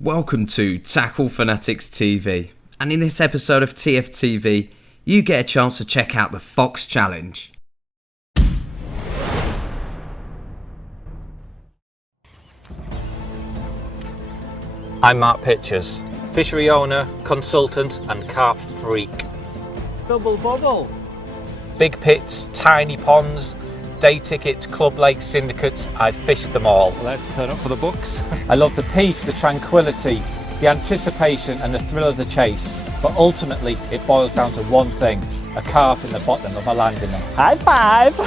Welcome to Tackle Fanatics TV, and in this episode of TFTV, you get a chance to check out the Fox Challenge. I'm Mark Pitchers, fishery owner, consultant and carp freak. Double bubble. Big pits, tiny ponds, day tickets, club lakes, syndicates, I've fished them all. Let's turn up for the books. I love the peace, the tranquility, the anticipation and the thrill of the chase, but ultimately it boils down to one thing, a carp in the bottom of a landing net. High five.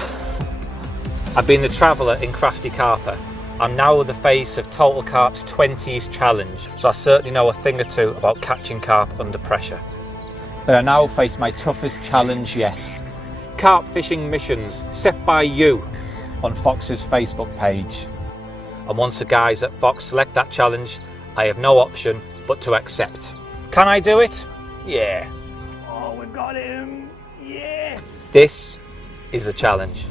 I've been the traveller in Crafty Carper. I'm now the face of Total Carp's 20s challenge, so I certainly know a thing or two about catching carp under pressure. But I now face my toughest challenge yet. Carp fishing missions set by you on Fox's Facebook page. And once the guys at Fox select that challenge, I have no option but to accept. Can I do it? Yeah. Oh, we've got him. Yes. This is the challenge.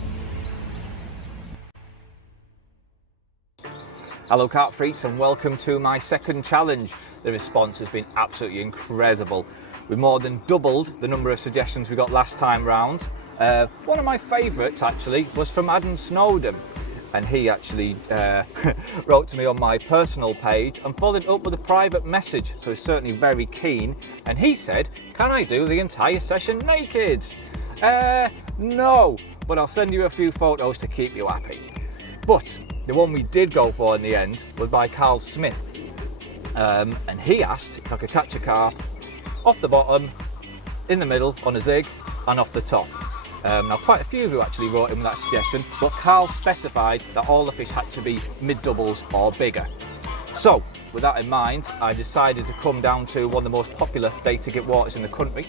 Hello carp freaks and welcome to my second challenge. The response has been absolutely incredible. We've more than doubled the number of suggestions we got last time round. One of my favourites actually was from Adam Snowden, and he actually wrote to me on my personal page and followed up with a private message, so he's certainly very keen, and he said, can I do the entire session naked? No, but I'll send you a few photos to keep you happy. But the one we did go for in the end was by Carl Smith, and he asked if I could catch a carp off the bottom, in the middle on a zig, and off the top. Now quite a few of you actually wrote in with that suggestion, but Carl specified that all the fish had to be mid-doubles or bigger. So with that in mind, I decided to come down to one of the most popular day-ticket waters in the country,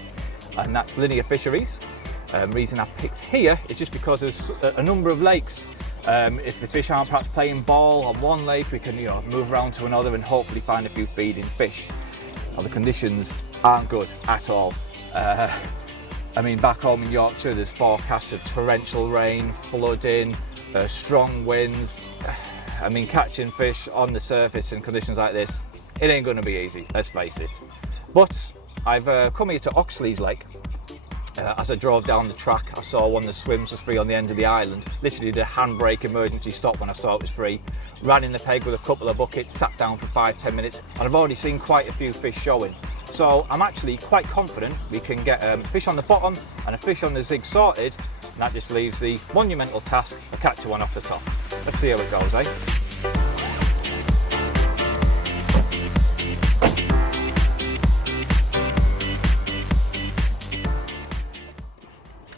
and that's Linear Fisheries. The reason I picked here is just because there's a number of lakes. If the fish aren't perhaps playing ball on one lake, we can move around to another and hopefully find a few feeding fish. Now the conditions aren't good at all. I mean, back home in Yorkshire, there's forecasts of torrential rain, flooding, strong winds. I mean, catching fish on the surface in conditions like this, it ain't gonna be easy, let's face it. But I've come here to Oxley's Lake. As I drove down the track, I saw one of the swims was free on the end of the island. Literally did a handbrake emergency stop when I saw it was free. Ran in the peg with a couple of buckets, sat down for 5-10 minutes, and I've already seen quite a few fish showing. So I'm actually quite confident we can get fish on the bottom and a fish on the zig sorted, and that just leaves the monumental task of catching one off the top. Let's see how it goes, eh?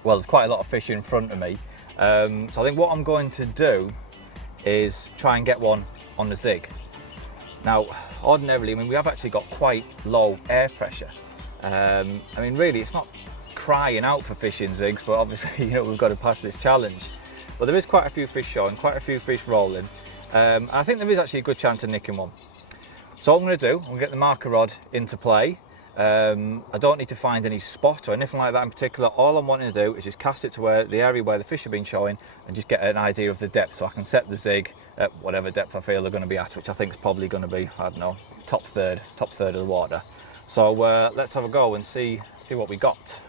Well, there's quite a lot of fish in front of me, so I think what I'm going to do is try and get one on the zig. Now, ordinarily, I mean, we have actually got quite low air pressure. I mean, really, it's not crying out for fish in zigs, but obviously, we've got to pass this challenge. But there is quite a few fish showing, quite a few fish rolling. I think there is actually a good chance of nicking one. So what I'm going to do, I'm going to get the marker rod into play. I don't need to find any spot or anything like that in particular. All I'm wanting to do is just cast it to the area where the fish have been showing and just get an idea of the depth, so I can set the zig at whatever depth I feel they're going to be at, which I think is probably going to be, I don't know, top third of the water. So let's have a go and see what we got.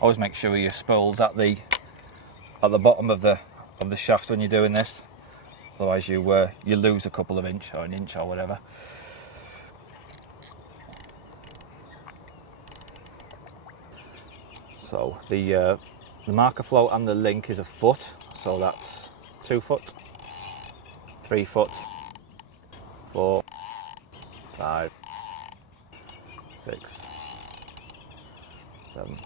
Always make sure your spool's at the bottom of the shaft when you're doing this, otherwise you lose a couple of inch or an inch or whatever. So the marker float and the link is a foot, so that's 2 foot, 3 foot, 4, 5, 6, 7,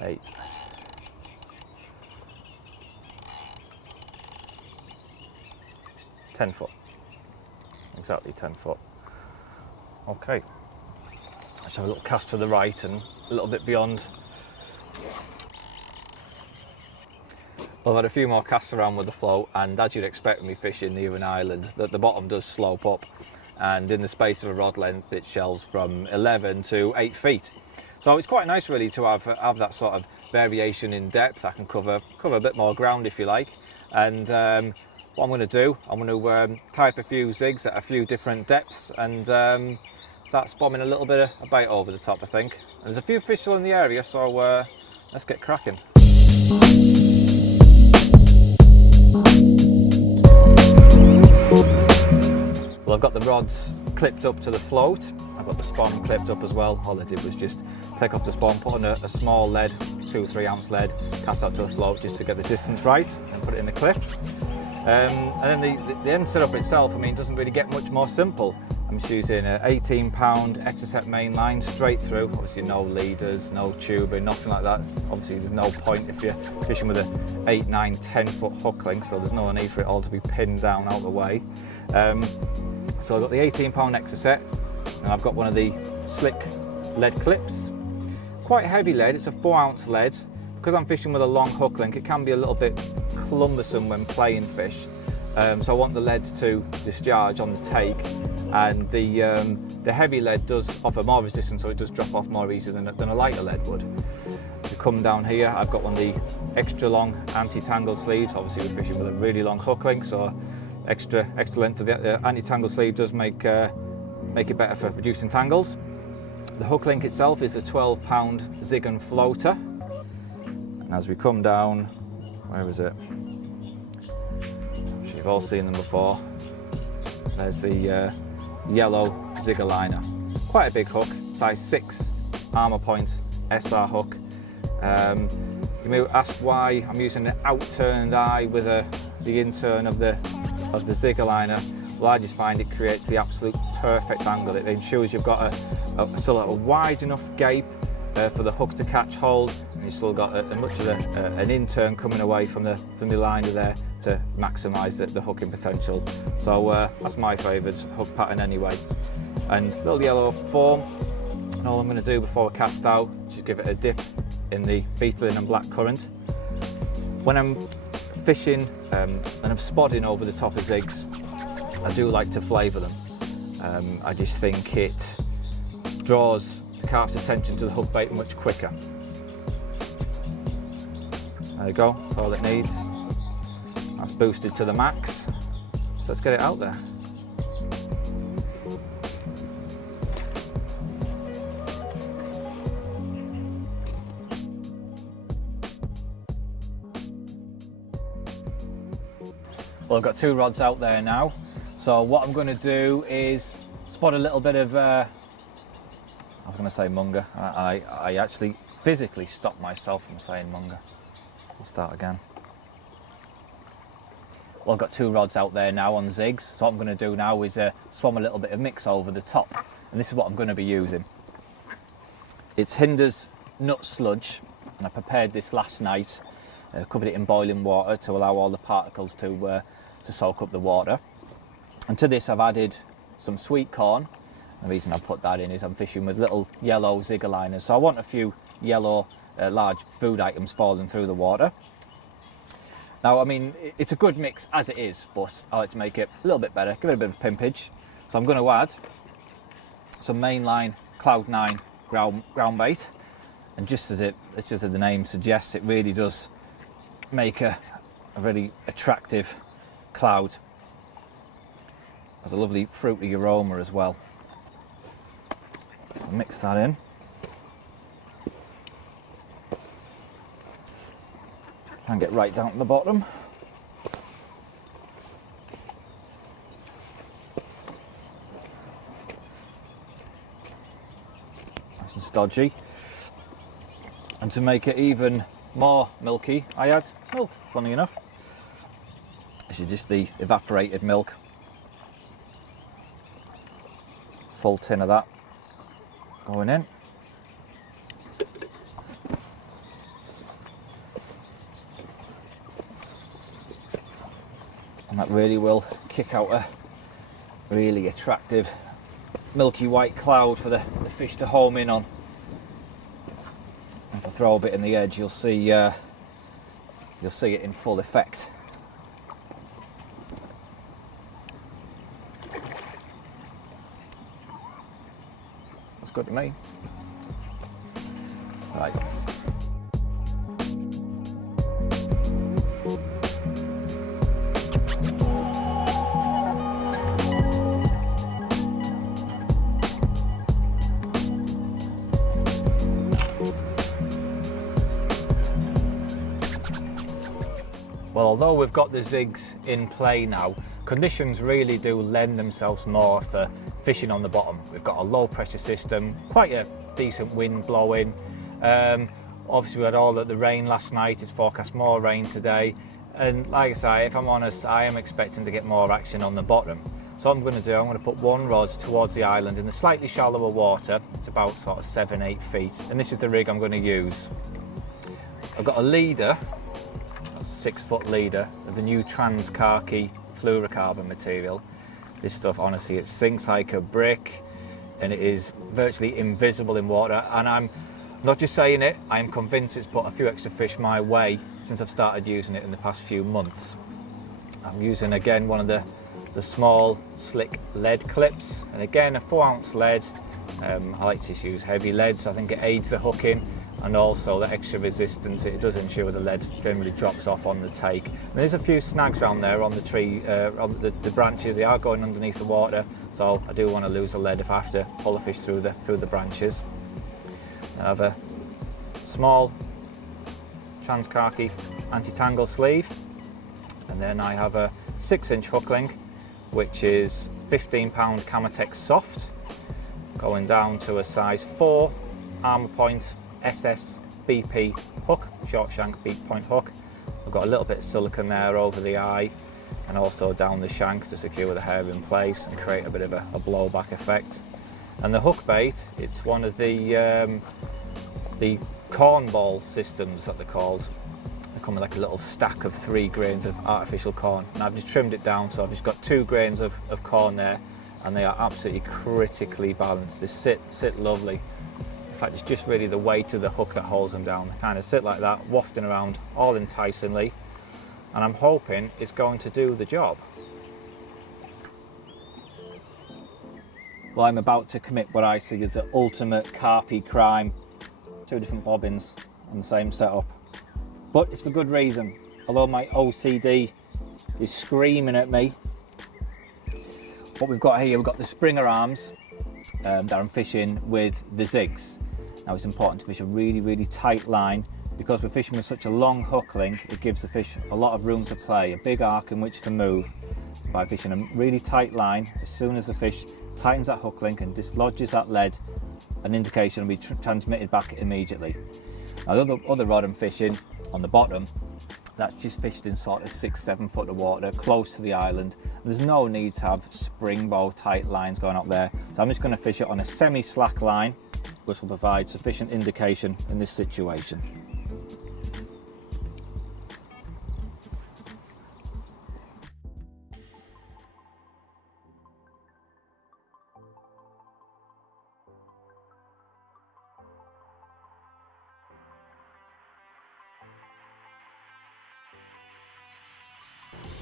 8. 10 foot, exactly 10 foot. Okay, let's have a little cast to the right and a little bit beyond. I've had a few more casts around with the float, and as you'd expect when we fishing near an island, that the bottom does slope up, and in the space of a rod length it shelves from 11 to 8 feet. So it's quite nice really to have that sort of variation in depth. I can cover a bit more ground if you like. And what I'm going to do, I'm going to tie up a few zigs at a few different depths and start bombing a little bit of bait over the top, I think. And there's a few fish still in the area, so let's get cracking. Well, I've got the rods clipped up to the float. I've got the spawn clipped up as well. All I did was just take off the spawn, put on a small lead, 2 or 3 ounce lead, cast out to the float just to get the distance right and put it in the clip. And then the end setup itself, I mean, doesn't really get much more simple. I'm just using an 18-pound Exocet main line straight through. Obviously no leaders, no tubing, nothing like that. Obviously there's no point if you're fishing with a 8, 9, 10 foot hook length, so there's no need for it all to be pinned down out the way. So I've got the 18-pound Exocet, and I've got one of the slick lead clips. Quite heavy lead, it's a 4-ounce lead. Because I'm fishing with a long hook link, it can be a little bit cumbersome when playing fish. So I want the lead to discharge on the take, and the heavy lead does offer more resistance, so it does drop off more easily than a lighter lead would. To come down here, I've got one of the extra long anti-tangle sleeves. Obviously we're fishing with a really long hook link, so extra length of the anti-tangle sleeve does make it better for reducing tangles. The hook link itself is a 12-pound Zig and floater. And as we come down, where is it? I'm sure you've all seen them before. There's the yellow Zigger liner. Quite a big hook, size 6 armor point SR hook. You may ask why I'm using an outturned eye with the intern of the Zigger liner. Well, I just find it creates the absolute perfect angle. It ensures you've got still a wide enough gape for the hook to catch hold, and you've still got much of an intern coming away from the liner there to maximise the hooking potential. So that's my favourite hook pattern anyway. And little yellow foam, and all I'm going to do before I cast out is just give it a dip in the beetling and black currant. When I'm fishing and I'm spodding over the top of zigs, I do like to flavour them. I just think it draws the carp's attention to the hook bait much quicker. There you go, that's all it needs. That's boosted to the max. So let's get it out there. Well, I've got 2 rods out there now. So what I'm going to do is spot a little bit of, I was going to say munger. I actually physically stopped myself from saying munger. I'll start again. Well, I've got 2 rods out there now on zigs. So what I'm going to do now is swam a little bit of mix over the top. And this is what I'm going to be using. It's Hinder's nut sludge. And I prepared this last night. Covered it in boiling water to allow all the particles to soak up the water. And to this I've added some sweet corn. The reason I put that in is I'm fishing with little yellow Zigger liners, so I want a few yellow large food items falling through the water. Now, I mean, it's a good mix as it is, but I like to make it a little bit better, give it a bit of pimpage. So I'm going to add some mainline Cloud 9 ground bait, and just as the name suggests, it really does make a really attractive cloud. Has a lovely fruity aroma as well. I'll mix that in. Try and get right down to the bottom. Nice and stodgy. And to make it even more milky, I add milk, funny enough. This is just the evaporated milk. Full tin of that going in. And that really will kick out a really attractive milky white cloud for the fish to home in on. If I throw a bit in the edge, you'll see it in full effect. That's good to me. Right. Well, although we've got the zigs in play now, conditions really do lend themselves more for fishing on the bottom. We've got a low pressure system, quite a decent wind blowing. Obviously we had all the rain last night, it's forecast more rain today. And like I say, if I'm honest, I am expecting to get more action on the bottom. So what I'm going to do, I'm going to put one rod towards the island in the slightly shallower water. It's about sort of 7-8 feet. And this is the rig I'm going to use. I've got a leader, a 6-foot leader of the new trans-khaki fluorocarbon material. This stuff, honestly, it sinks like a brick and it is virtually invisible in water. And I'm not just saying it, I'm convinced it's put a few extra fish my way since I've started using it in the past few months. I'm using again one of the small slick lead clips, and again a 4-ounce lead. I like to just use heavy leads. I think it aids the hooking, and also the extra resistance it does ensure the lead generally drops off on the take. And there's a few snags around there on the tree, on the branches. They are going underneath the water, so I do want to lose the lead if I have to pull a fish through the branches. I have a small trans-khaki anti-tangle sleeve, and then I have a 6-inch hook link, which is 15-pound Fanatics soft, going down to a size 4 armor point SSBP hook, short shank beak point hook. I've got a little bit of silicone there over the eye and also down the shank to secure the hair in place and create a bit of a blowback effect. And the hook bait, it's one of the cornball systems that they're called. They come with like a little stack of 3 grains of artificial corn, and I've just trimmed it down, so I've just got 2 grains of corn there, and they are absolutely critically balanced. They sit lovely. In fact, it's just really the weight of the hook that holds them down. They kind of sit like that, wafting around all enticingly, and I'm hoping it's going to do the job. Well, I'm about to commit what I see as the ultimate carpy crime. 2 different bobbins on the same setup. But it's for good reason. Although my OCD is screaming at me. What we've got here, we've got the Springer arms that I'm fishing with the zigs. Now it's important to fish a really tight line, because we're fishing with such a long hook link. It gives the fish a lot of room to play, a big arc in which to move. By fishing a really tight line, as soon as the fish tightens that hook link and dislodges that lead, an indication will be transmitted back immediately. Now the other rod I'm fishing on the bottom, that's just fished in sort of 6-7 foot of water close to the island. There's no need to have springbow tight lines going up there, so I'm just going to fish it on a semi-slack line, which will provide sufficient indication in this situation.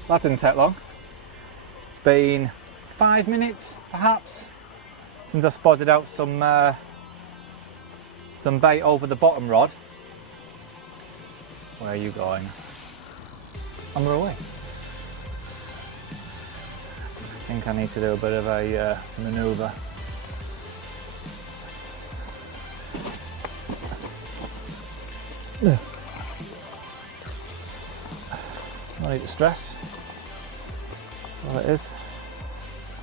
That didn't take long. It's been 5 minutes, perhaps, since I spotted out some bait over the bottom rod. Where are you going? On the way. I think I need to do a bit of a manoeuvre. No need to stress. That's all it is.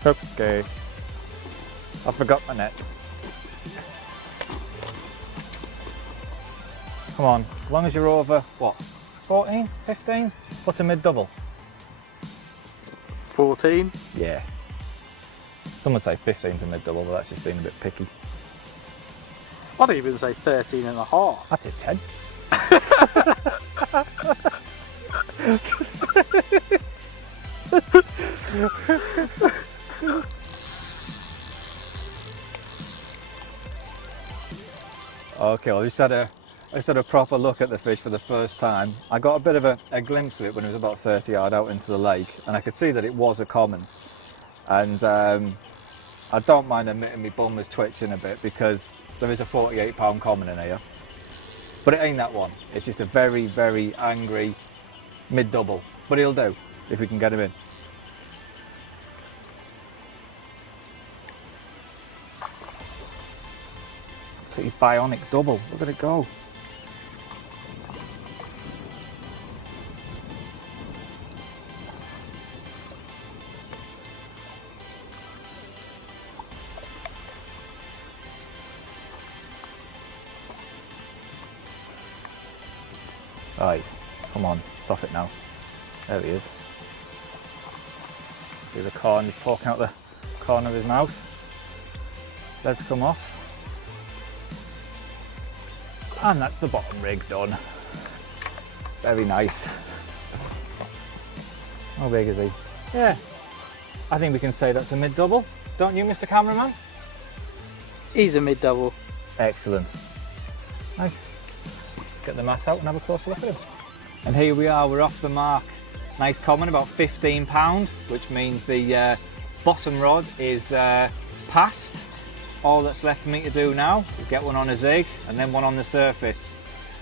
Okay. I forgot my net. Come on, as long as you're over, what, 14, 15? What's a mid-double? 14. Yeah. Some would say 15's a mid-double, but that's just being a bit picky. I'd even say 13 and a half. I did 10. Okay, well, I just had a proper look at the fish for the first time. I got a bit of a glimpse of it when it was about 30 yards out into the lake, and I could see that it was a common. And I don't mind admitting my bum was twitching a bit, because there is a 48-pound common in here. But it ain't that one. It's just a very, very angry mid-double. But he'll do, if we can get him in. It's a bionic double. Look at it go. Right, come on, stop it now. There he is. See the corn, he's poking out the corner of his mouth. Let's come off. And that's the bottom rig done. Very nice. How big is he? Yeah, I think we can say that's a mid-double. Don't you, Mr. Cameraman? He's a mid-double. Excellent. Nice. Let's get the mat out and have a closer look at him. And here we are, we're off the mark. Nice common, about £15, which means the bottom rod is past. All that's left for me to do now is get one on a zig and then one on the surface.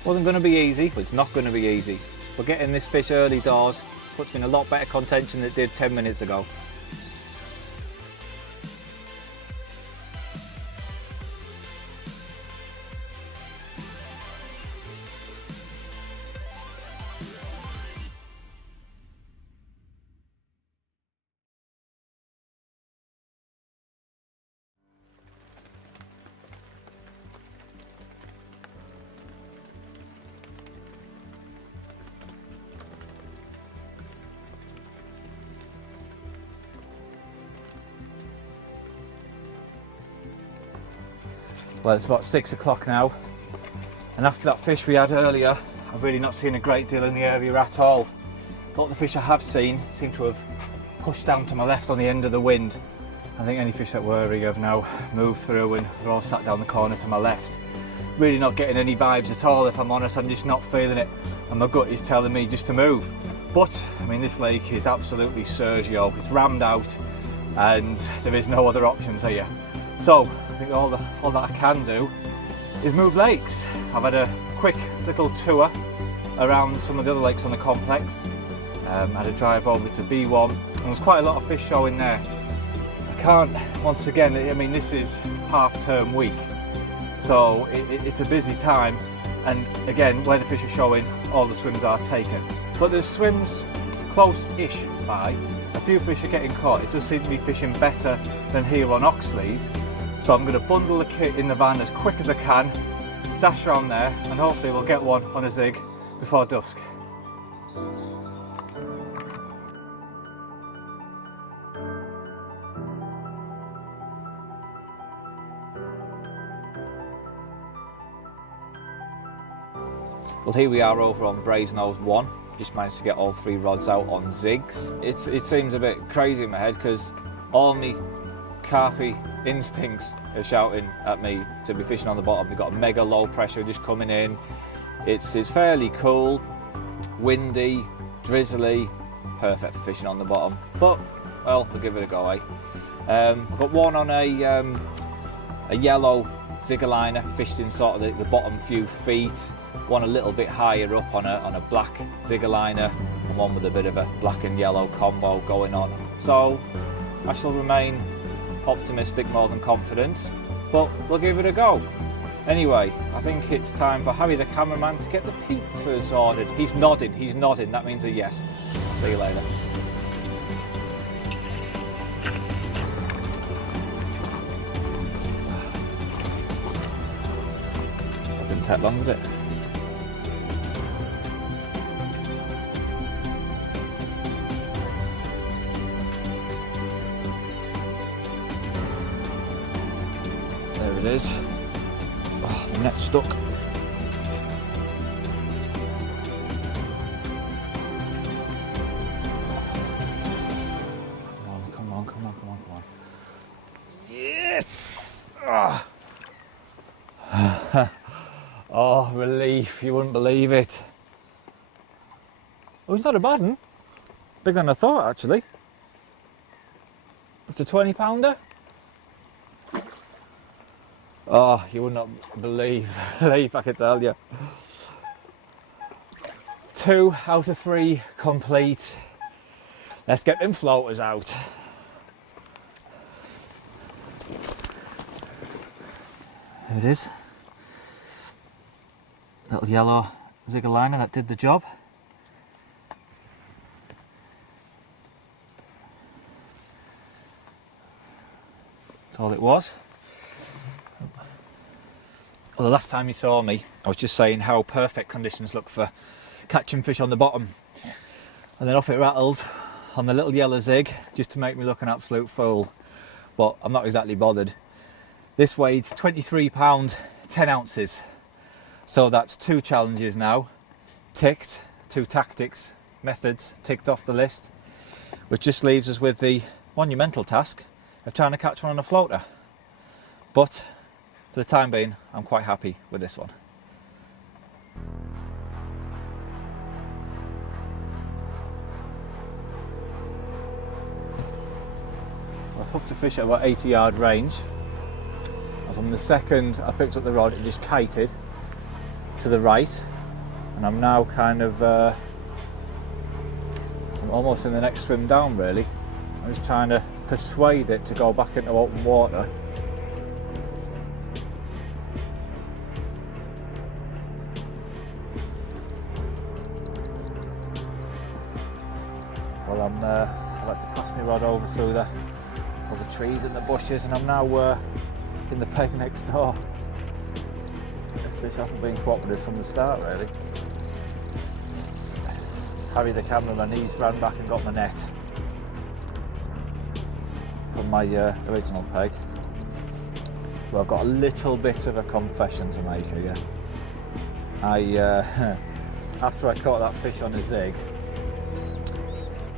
Wasn't going to be easy, but it's not going to be easy. But getting this fish early doors puts me in a lot better contention than it did 10 minutes ago. Well, it's about 6 o'clock now, and after that fish we had earlier, I've really not seen a great deal in the area at all. But the fish I have seen seem to have pushed down to my left on the end of the wind. I think any fish that were here have now moved through and they're all sat down the corner to my left. Really not getting any vibes at all, if I'm honest. I'm just not feeling it, and my gut is telling me just to move. But, I mean, this lake is absolutely Sergio. It's rammed out and there is no other options here. So, I think all that I can do is move lakes. I've had a quick little tour around some of the other lakes on the complex. Had a drive over to B1, and there's quite a lot of fish showing there. I can't, once again, I mean, this is half-term week, so it's a busy time, and again, where the fish are showing, all the swims are taken. But there's swims close-ish by. A few fish are getting caught. It does seem to be fishing better than here on Oxley's. So I'm going to bundle the kit in the van as quick as I can, dash around there, and hopefully we'll get one on a zig before dusk. Well, here we are over on Brasenose 1. Just managed to get all 3 rods out on zigs. It seems a bit crazy in my head because all my carpy instincts are shouting at me to be fishing on the bottom. We've got a mega low pressure just coming in. It's fairly cool, windy, drizzly, perfect for fishing on the bottom. But, well, we'll give it a go, eh? I've got one on a yellow zigger liner, fished in sort of the bottom few feet. One a little bit higher up on a black zigger liner, and one with a bit of a black and yellow combo going on. So I shall remain optimistic more than confident, but we'll give it a go. Anyway, I think it's time for Harry the cameraman to get the pizzas ordered. He's nodding, that means a yes. See you later. That didn't take long, did it? There it is. Oh, the net's stuck. Come on. Yes! Oh. Oh, relief, you wouldn't believe it. Oh, it's not a bad one. Bigger than I thought, actually. It's a 20-pounder. Oh, you would not believe the relief, I can tell you. 2 out of 3 complete. Let's get them floaters out. There it is. Little yellow zigger liner that did the job. That's all it was. Well, the last time you saw me, I was just saying how perfect conditions look for catching fish on the bottom. And then off it rattles on the little yellow zig, just to make me look an absolute fool. But I'm not exactly bothered. This weighed 23 pounds, 10 ounces. So that's 2 challenges now, ticked, 2 tactics, methods ticked off the list, which just leaves us with the monumental task of trying to catch one on a floater. But for the time being, I'm quite happy with this one. I've hooked a fish at about 80-yard range, and from the second I picked up the rod it just kited to the right, and I'm now kind of I'm almost in the next swim down really. I'm just trying to persuade it to go back into open water. Well, I like to pass my rod over through the trees and the bushes, and I'm now in the peg next door. This fish hasn't been cooperative from the start really. Harry the cameraman, he's ran back and got my net from my original peg. Well, I've got a little bit of a confession to make here. After I caught that fish on a zig,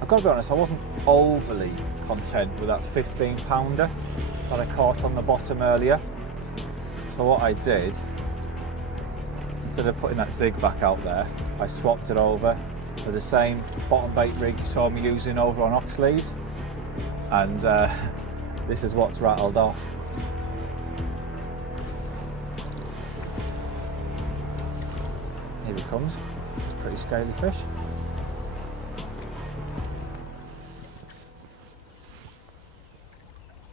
I've got to be honest, I wasn't overly content with that 15 pounder that I caught on the bottom earlier. So what I did, instead of putting that zig back out there, I swapped it over for the same bottom bait rig you saw me using over on Oxley's, and this is what's rattled off. Here he comes. It's a pretty scaly fish.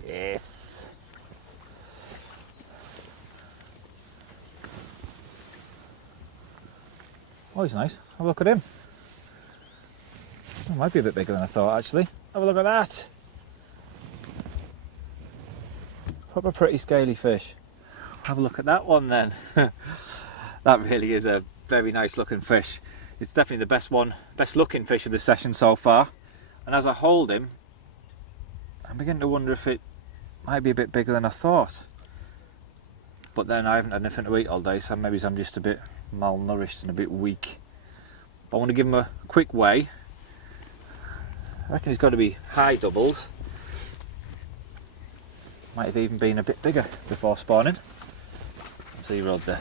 Yes. Oh, he's nice. Have a look at him. Oh, might be a bit bigger than I thought actually. Have a look at that. Proper pretty scaly fish. Have a look at that one then. That really is a very nice looking fish. It's definitely the best looking fish of the session so far. And as I hold him, I'm beginning to wonder if it might be a bit bigger than I thought. But then I haven't had anything to eat all day, so maybe I'm just a bit malnourished and a bit weak. But I want to give him a quick weigh. I reckon he's got to be high doubles. Might have even been a bit bigger before spawning. Zeroed the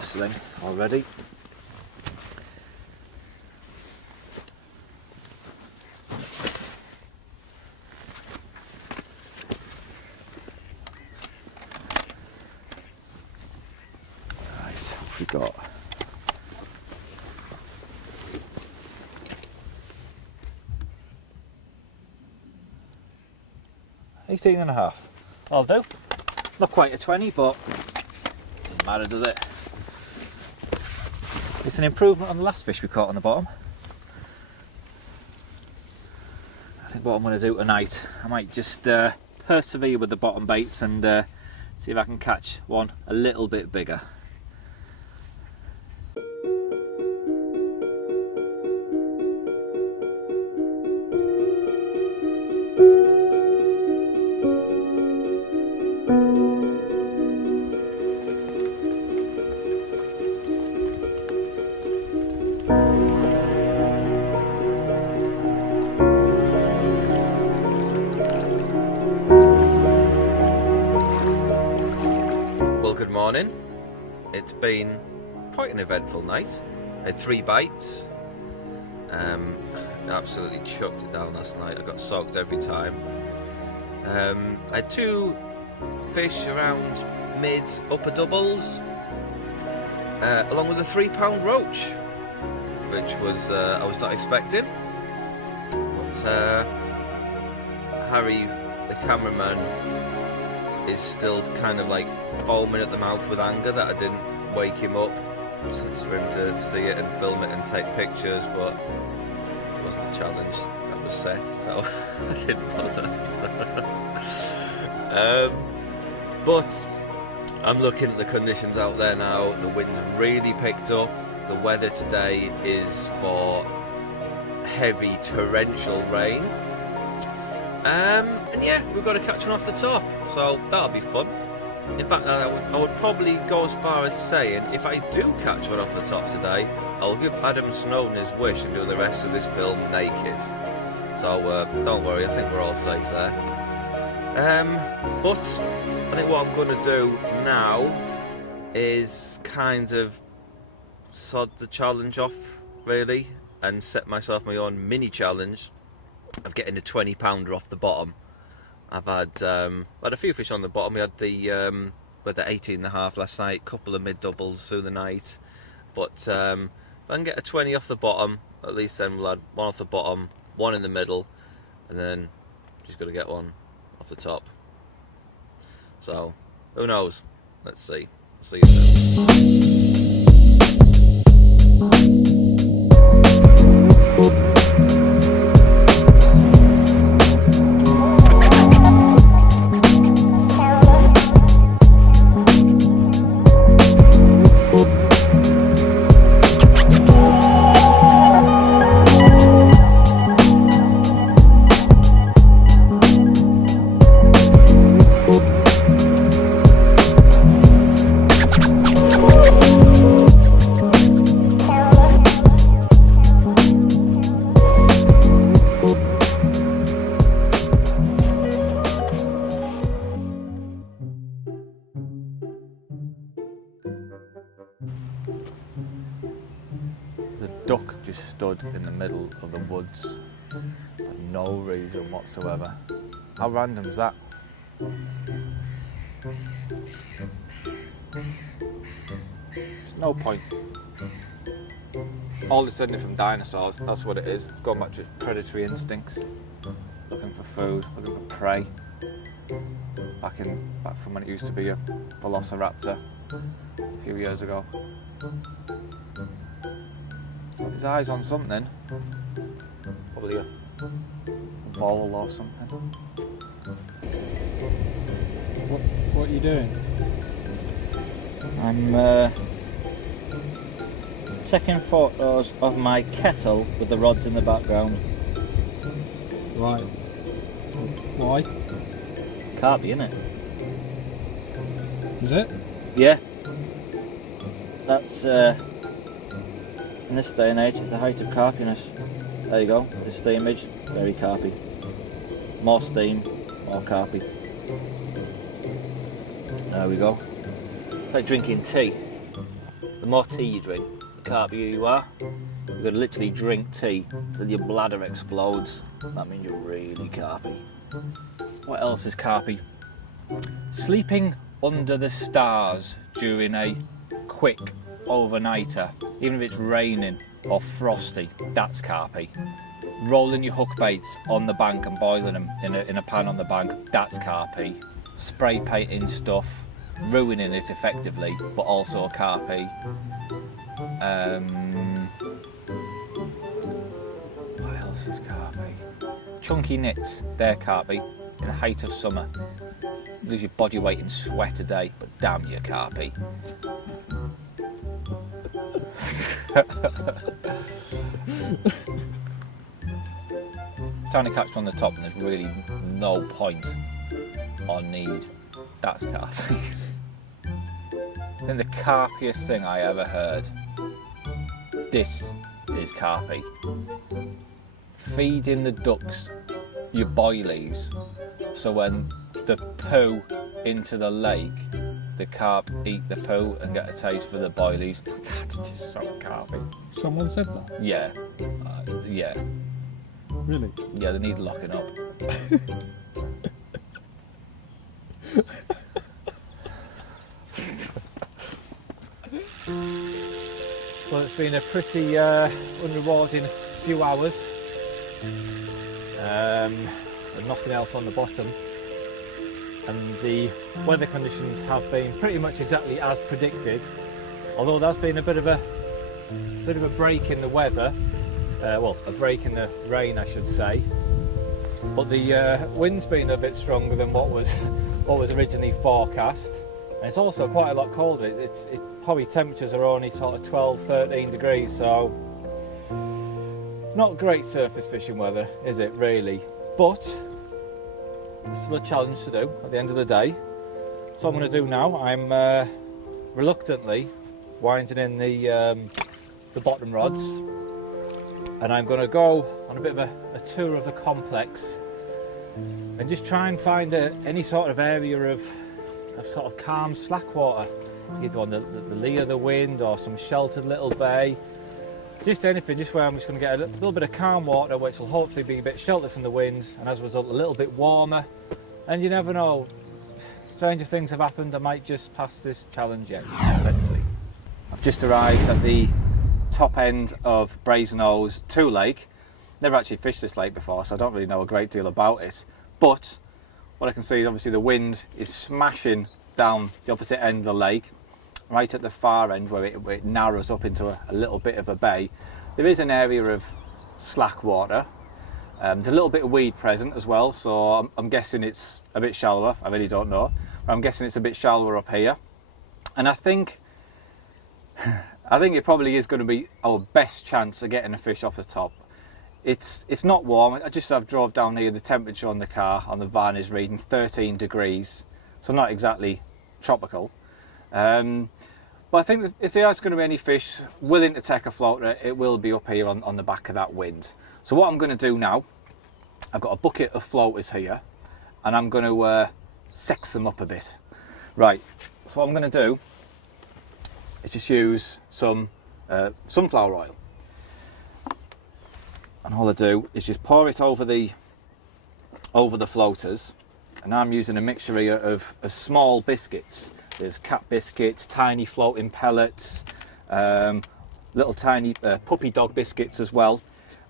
sling already. Right, what have we got? $18.5. I'll do. Not quite a 20, but doesn't matter, does it? It's an improvement on the last fish we caught on the bottom. I think what I'm going to do tonight, I might just persevere with the bottom baits and see if I can catch one a little bit bigger. Good morning. It's been quite an eventful night. I had 3 bites. Absolutely chucked it down last night. I got soaked every time. I had 2 fish around mid upper doubles, along with a 3-pound roach. which was I was not expecting. But Harry, the cameraman, is still kind of like foaming at the mouth with anger that I didn't wake him up for him to see it and film it and take pictures, but it wasn't a challenge that was set, so I didn't bother. But I'm looking at the conditions out there now. The wind's really picked up. The weather today is for heavy torrential rain. And yeah, we've got to catch one off the top, so that'll be fun. In fact, I would probably go as far as saying, if I do catch one off the top today, I'll give Adam Snowden his wish and do the rest of this film naked. So don't worry, I think we're all safe there. But I think what I'm going to do now is kind of sod the challenge off, really, and set myself my own mini challenge of getting a 20-pounder off the bottom. I've had a few fish on the bottom. We had the 18.5 last night, couple of mid doubles through the night. But if I can get a 20 off the bottom, at least then we'll add one off the bottom, one in the middle, and then just got to get one off the top. So who knows? Let's see. See you soon. There's a duck just stood in the middle of the woods for no reason whatsoever. How random is that? There's no point. All descended from dinosaurs, that's what it is. It's going back to its predatory instincts. Looking for food, looking for prey. Back from when it used to be a velociraptor a few years ago. Got his eyes on something. Probably a vole or something. What are you doing? I'm taking photos of my kettle with the rods in the background. Right. Why? Carp, innit? Is it? Yeah. That's in this day and age, it's the height of carpiness. There you go. This is the image. Very carpy. More steam, more carpy. There we go. It's like drinking tea. The more tea you drink, the carpier you are. You've got to literally drink tea till your bladder explodes. That means you're really carpy. What else is carpy? Sleeping under the stars during a quick overnighter, even if it's raining or frosty, that's carpy. Rolling your hook baits on the bank and boiling them in a pan on the bank, that's carpy. Spray painting stuff, ruining it effectively, but also carpy. What else is carpy? Chunky knits, they're carpy. In the height of summer, you lose your body weight in sweat a day, but damn, you're carpy. Trying to catch one on the top and there's really no point or need. That's carpy. I think the carpiest thing I ever heard. This is carpy. Feeding the ducks your boilies, so when the poo into the lake, the carp eat the poo and get a taste for the boilies. That's just so carpy. Someone said that? Yeah. Yeah. Really? Yeah, they need locking up. Well, it's been a pretty unrewarding few hours. With nothing else on the bottom, and the weather conditions have been pretty much exactly as predicted, although there's been a bit of a break in the weather, well, a break in the rain I should say, but the wind's been a bit stronger than what was originally forecast, and it's also quite a lot colder. It's probably temperatures are only sort of 12-13 degrees, so not great surface fishing weather, is it really? But it's still a challenge to do at the end of the day. So what I'm going to do now, I'm reluctantly winding in the bottom rods, and I'm going to go on a bit of a tour of the complex and just try and find any sort of area of sort of calm slack water, either on the lee of the wind or some sheltered little bay. Just anything, just where I'm just going to get a little bit of calm water, which will hopefully be a bit sheltered from the wind, and as a result a little bit warmer. And you never know, stranger things have happened. I might just pass this challenge yet. Let's see. I've just arrived at the top end of Brasenose 2 Lake. Never actually fished this lake before, so I don't really know a great deal about it. But what I can see is obviously the wind is smashing down the opposite end of the lake, right at the far end where it narrows up into a little bit of a bay. There is an area of slack water. There's a little bit of weed present as well, so I'm guessing it's a bit shallower. I really don't know, but I'm guessing it's a bit shallower up here. And I think it probably is going to be our best chance of getting a fish off the top. It's not warm. I've drove down here. The temperature on the car, on the van, is reading 13 degrees, so not exactly tropical. But I think that if there is going to be any fish willing to take a floater, it will be up here on the back of that wind. So what I'm going to do now, I've got a bucket of floaters here, and I'm going to sex them up a bit. Right, so what I'm going to do is just use some sunflower oil. And all I do is just pour it over the floaters, and I'm using a mixture here of small biscuits. There's cat biscuits, tiny floating pellets, little tiny puppy dog biscuits as well.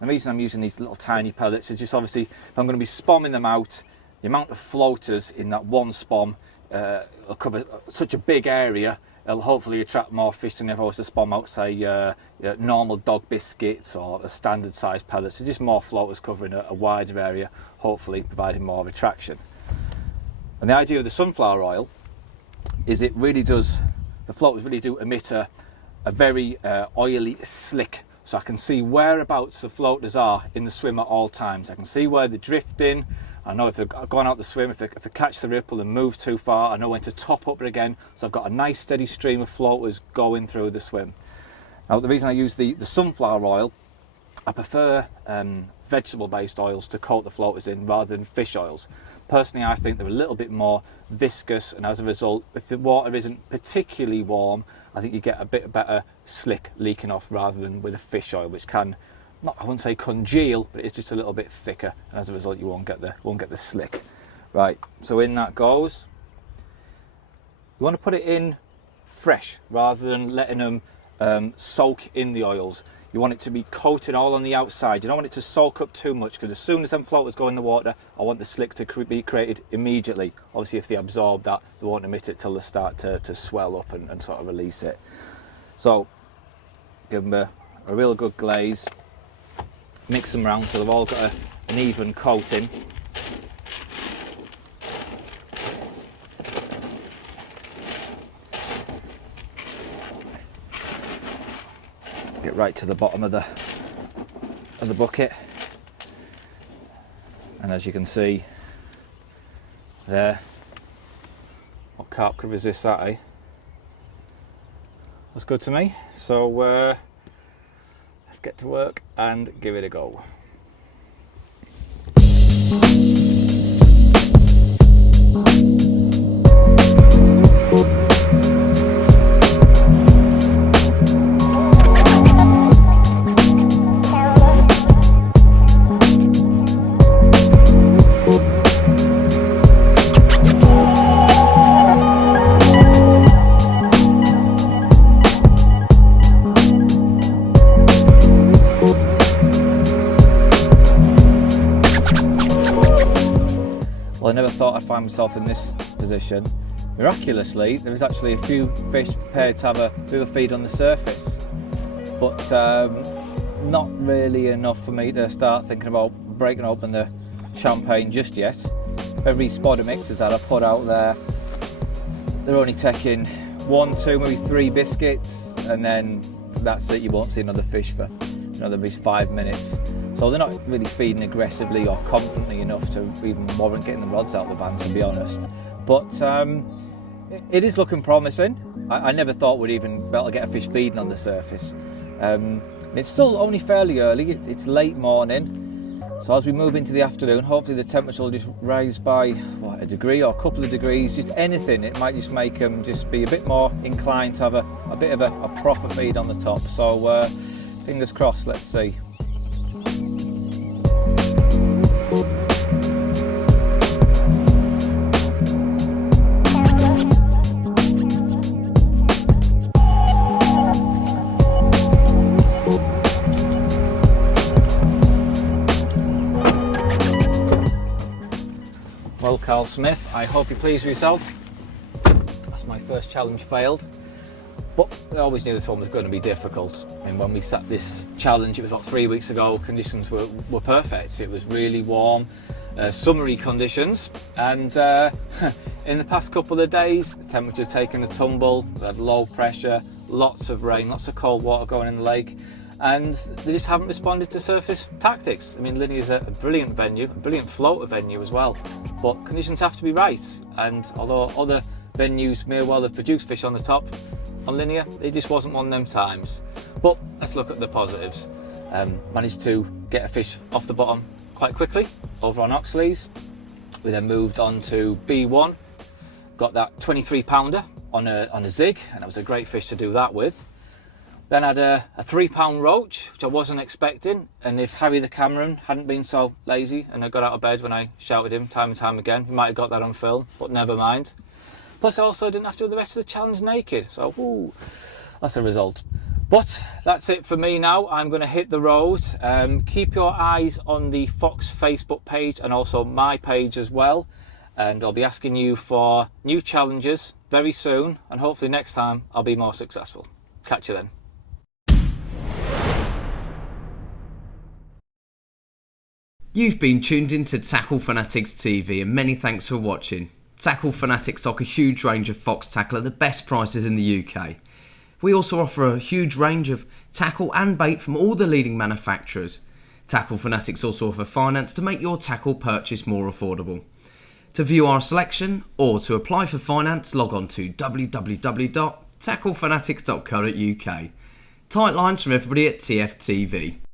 And the reason I'm using these little tiny pellets is just obviously if I'm going to be spomming them out, the amount of floaters in that one spom will cover such a big area. It'll hopefully attract more fish than if I was to spom out, say, normal dog biscuits or a standard size pellets. So just more floaters covering a wider area, hopefully providing more attraction. And the idea of the sunflower oil is the floaters really do emit a very oily slick. So I can see whereabouts the floaters are in the swim at all times. I can see where they're drifting. I know if they've gone out the swim, if they catch the ripple and move too far, I know when to top up again. So I've got a nice steady stream of floaters going through the swim. Now the reason I use the sunflower oil, I prefer vegetable-based oils to coat the floaters in rather than fish oils. Personally, I think they're a little bit more viscous, and as a result, if the water isn't particularly warm, I think you get a bit better slick leaking off rather than with a fish oil, which can, I wouldn't say congeal, but it's just a little bit thicker, and as a result, you won't get the slick. Right, so in that goes. You want to put it in fresh rather than letting them soak in the oils. You want it to be coated all on the outside. You don't want it to soak up too much, because as soon as them floaters go in the water, I want the slick to be created immediately. Obviously, if they absorb that, they won't emit it till they start to swell up and sort of release it. So, give them a real good glaze. Mix them around so they've all got an even coating. Get right to the bottom of the bucket, and as you can see there, what carp could resist that, eh? That's good to me. So let's get to work and give it a go. I never thought I'd find myself in this position. Miraculously, there was actually a few fish prepared to have a bit of a feed on the surface, but not really enough for me to start thinking about breaking open the champagne just yet. Every spot mixers that I put out there, they're only taking 1, 2, maybe 3 biscuits, and then that's it. You won't see another fish for another 5 minutes. So they're not really feeding aggressively or confidently enough to even warrant getting the rods out of the banter, to be honest. But it is looking promising. I never thought we'd even be able to get a fish feeding on the surface. It's still only fairly early. It's late morning. So as we move into the afternoon, hopefully the temperature will just rise by a degree or a couple of degrees, just anything. It might just make them just be a bit more inclined to have a bit of a proper feed on the top. So fingers crossed, let's see. Well, Carl Smith, I hope you're pleased with yourself. That's my first challenge failed, but I always knew this one was going to be difficult. And when we set this challenge, it was about 3 weeks ago, conditions were perfect. It was really warm, summery conditions, and in the past couple of days, the temperature's taken a tumble. We had low pressure, lots of rain, lots of cold water going in the lake, and they just haven't responded to surface tactics. I mean, Linear's a brilliant venue, a brilliant floater venue as well, but conditions have to be right. And although other venues may well have produced fish on the top, on Linear, it just wasn't one of them times. But let's look at the positives. Managed to get a fish off the bottom quite quickly over on Oxley's. We then moved on to B1, got that 23 pounder on a zig, and it was a great fish to do that with. Then had a 3 pound roach, which I wasn't expecting, and if Harry the cameraman hadn't been so lazy and I got out of bed when I shouted him time and time again, he might have got that on film, but never mind. Plus I also didn't have to do the rest of the challenge naked, so woo, that's the result. But that's it for me now. I'm going to hit the road. Keep your eyes on the Fox Facebook page and also my page as well, and I'll be asking you for new challenges very soon, and hopefully next time I'll be more successful. Catch you then. You've been tuned into Tackle Fanatics TV, and many thanks for watching. Tackle Fanatics stock a huge range of fox tackle at the best prices in the UK. We also offer a huge range of tackle and bait from all the leading manufacturers. Tackle Fanatics also offer finance to make your tackle purchase more affordable. To view our selection or to apply for finance, log on to www.tacklefanatics.co.uk. Tight lines from everybody at TFTV.